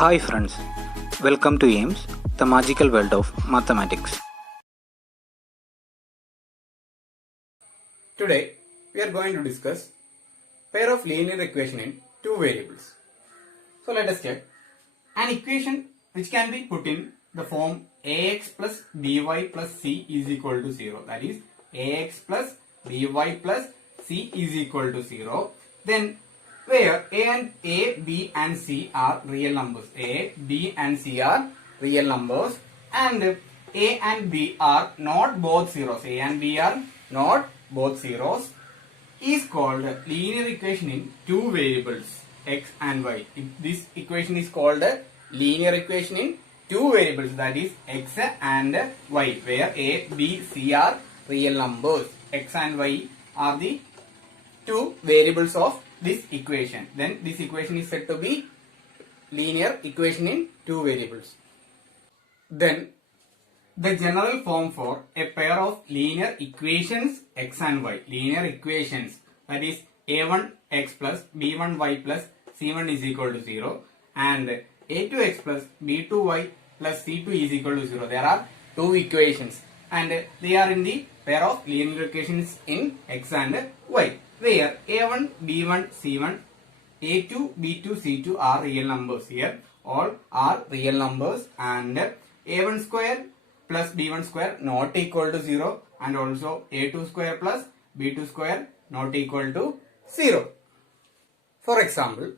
Hi friends, welcome to AIMS, the magical world of mathematics. Today we are going to discuss pair of linear equation in two variables. So let us check an equation which can be put in the form ax plus by plus c is equal to 0. That is ax plus by plus c is equal to 0. Then where a, b and c are real numbers. A, b and c are real numbers and a and b are not both zeros. A and b are not both zeros is called linear equation in two variables x and y. This equation is called a linear equation in two variables, that is x and y, where a, b, c are real numbers. X and y are the two variables of this equation. Then this equation is said to be linear equation in two variables. Then the general form for a pair of linear equations x and y, linear equations, that is a1x plus b1y plus c1 is equal to 0 and a2x plus b2y plus c2 is equal to 0. There are two equations and they are in the pair of linear equations in x and y, where a1, b1, c1, a2, b2, c2 are real numbers. Here all are real numbers and a1 square plus b1 square not equal to 0 and also a2 square plus b2 square not equal to 0. For example,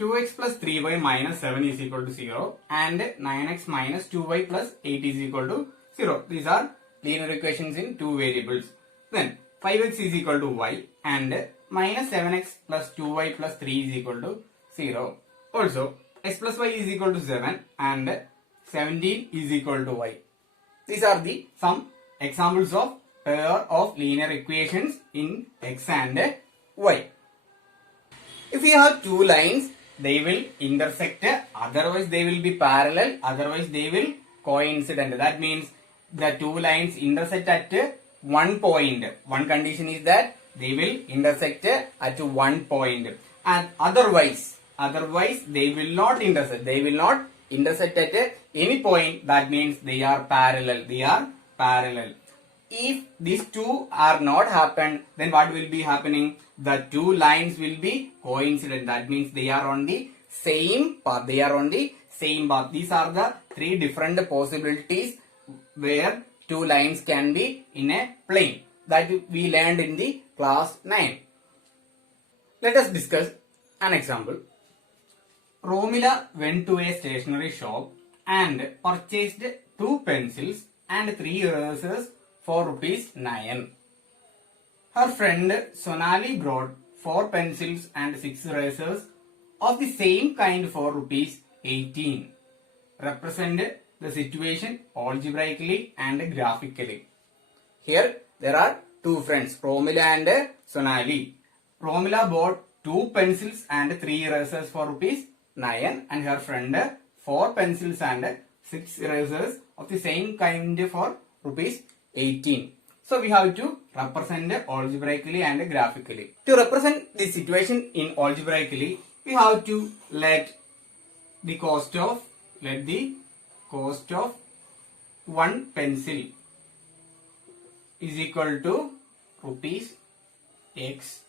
2x plus 3y minus 7 is equal to 0 and 9x minus 2y plus 8 is equal to 0. These are linear equations in two variables. Then 5x is equal to y and minus 7x plus 2y plus 3 is equal to 0. Also x plus y is equal to 7 and 17 is equal to y. These are the some examples of pair of linear equations in x and y. If we have two lines, they will intersect, otherwise they will be parallel, otherwise they will coincident. That means the two lines intersect at one point. One condition is that they will intersect at one point and otherwise they will not intersect. They will not intersect at any point. That means they are parallel. They are parallel. If these two are not happen, then what will be happening? The two lines will be coincident. That means they are on the same path. They are on the same path. These are the three different possibilities where two lines can be in a plane, that we learned in the class 9. Let us discuss an example. Romila went to a stationery shop and purchased 2 pencils and 3 erasers for ₹9. Her friend Sonali brought 4 pencils and 6 erasers of the same kind for ₹18. Represent the situation algebraically and graphically. Here there are two friends, Romila and Sonali. Romila bought 2 pencils and 3 erasers for ₹9 and her friend 4 pencils and 6 erasers of the same kind for ₹18. So we have to represent algebraically and graphically. To represent the situation in algebraically, we have to let the cost of one pencil is equal to ₹X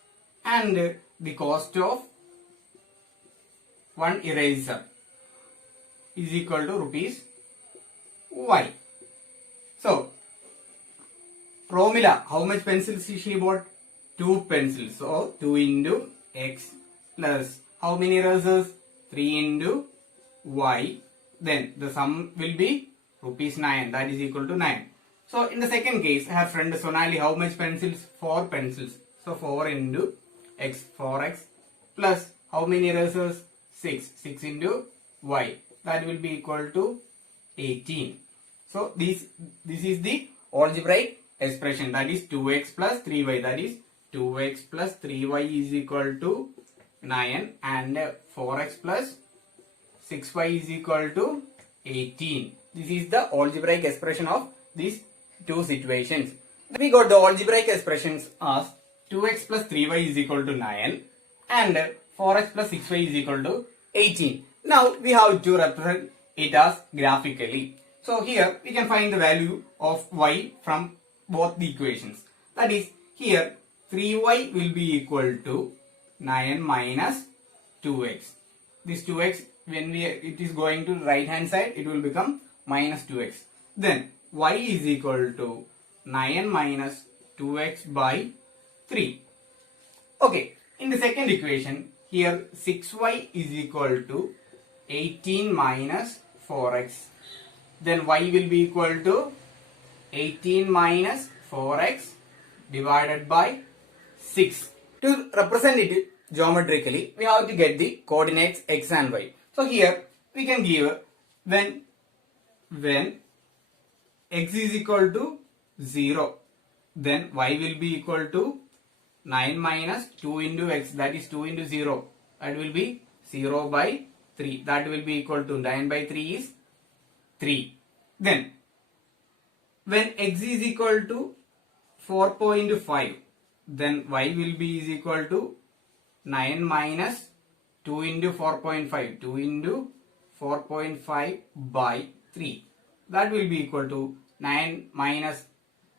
and the cost of one eraser is equal to ₹Y. So Romila, how much pencils she bought? 2 pencils. So 2 into X plus how many erasers? 3 into Y. Then the sum will be ₹9. That is equal to 9. So in the second case, her friend Sonali, how much pencils? 4 pencils. So 4 into X, 4X plus how many erasers? 6. 6 into Y. That will be equal to 18. So this is the algebraic expression, that is 2x plus 3y, that is 2x plus 3y is equal to 9 and 4x plus 6y is equal to 18. This is the algebraic expression of these two situations. We got the algebraic expressions as 2x plus 3y is equal to 9 and 4x plus 6y is equal to 18. Now we have to represent it as graphically. So here we can find the value of y from both the equations. That is, here 3y will be equal to 9 minus 2x. This 2x, when it is going to right hand side, it will become minus 2x. Then y is equal to 9 minus 2x by 3. Okay, in the second equation, here 6y is equal to 18 minus 4x. Then y will be equal to 18 minus 4x divided by 6. To represent it geometrically, we have to get the coordinates x and y. So here we can give when x is equal to 0, then y will be equal to 9 minus 2 into x, that is 2 into 0, that will be 0 by 3, that will be equal to 9 by 3 is 3. Then when x is equal to 4.5, then y will be is equal to 9 minus 2 into 4.5, 2 into 4.5 by 3, that will be equal to 9 minus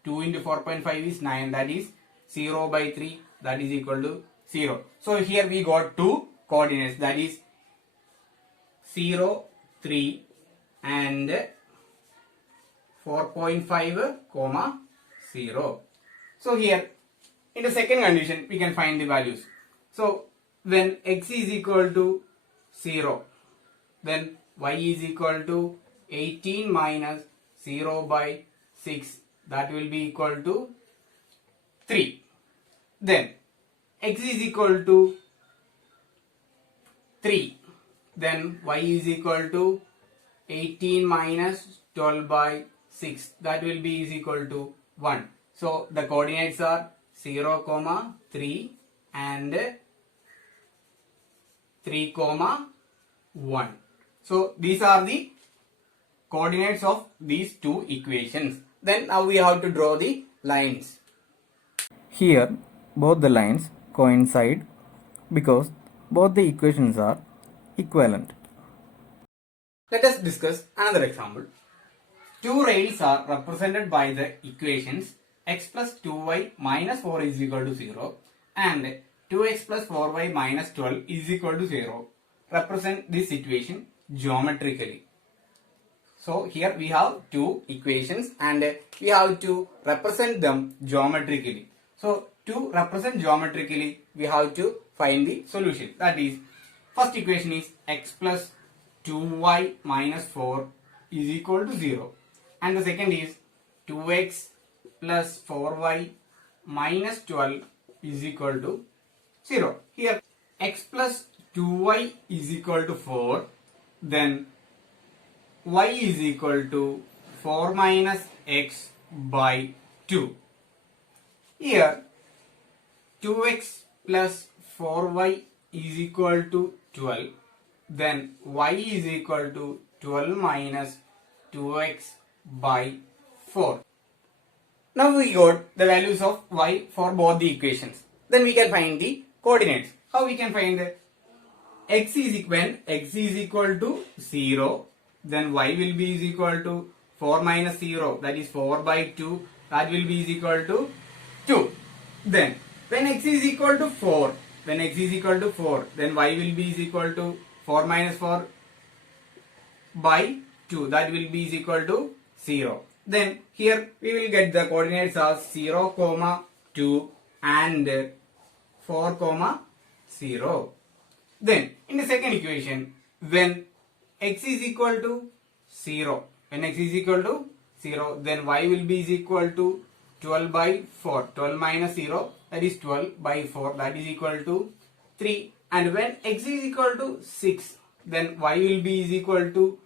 2 into 4.5 is 9, that is 0 by 3, that is equal to 0. So here we got two coordinates, that is 0, 3 and 4.5, 0. So here in the second condition we can find the values. So when x is equal to 0, then y is equal to 18 minus 0 by 6, that will be equal to 3. Then x is equal to 3, then y is equal to 18 minus 12 by 6, that will be is equal to 1. So the coordinates are 0, 3 and 3, 1. So these are the coordinates of these two equations. Then now we have to draw the lines. Here both the lines coincide because both the equations are equivalent. Let us discuss another example. Two rails are represented by the equations x plus 2y minus 4 is equal to 0 and 2x plus 4y minus 12 is equal to 0. Represent this situation geometrically. So here we have two equations and we have to represent them geometrically. So to represent geometrically, we have to find the solution. That is, first equation is x plus 2y minus 4 is equal to 0. And the second is 2x plus 4y minus 12 is equal to 0. Here x plus 2y is equal to 4. Then y is equal to 4 minus x by 2. Here 2x plus 4y is equal to 12. Then y is equal to 12 minus 2x by 4. Now we got the values of y for both the equations. Then we can find the coordinates. How we can find when x is equal to 0, then y will be is equal to 4 minus 0, that is 4 by 2, that will be is equal to 2. Then when x is equal to 4, then y will be is equal to 4 minus 4 by 2, that will be is equal to 0. Then here we will get the coordinates as 0, 2 and 4, 0. Then in the second equation, when x is equal to 0, then y will be is equal to 12 by 4, 12 minus 0, that is 12 by 4, that is equal to 3. And when x is equal to 6, then y will be is equal to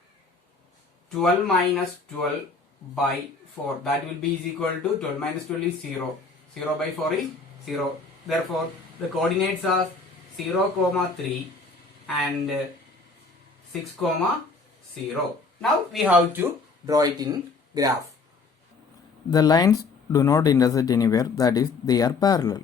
12 minus 12 by 4, that will be is equal to 12 minus 12 is 0, 0 by 4 is 0. Therefore the coordinates are 0, 3 and 6, 0. Now we have to draw it in graph. The lines do not intersect anywhere, that is, they are parallel.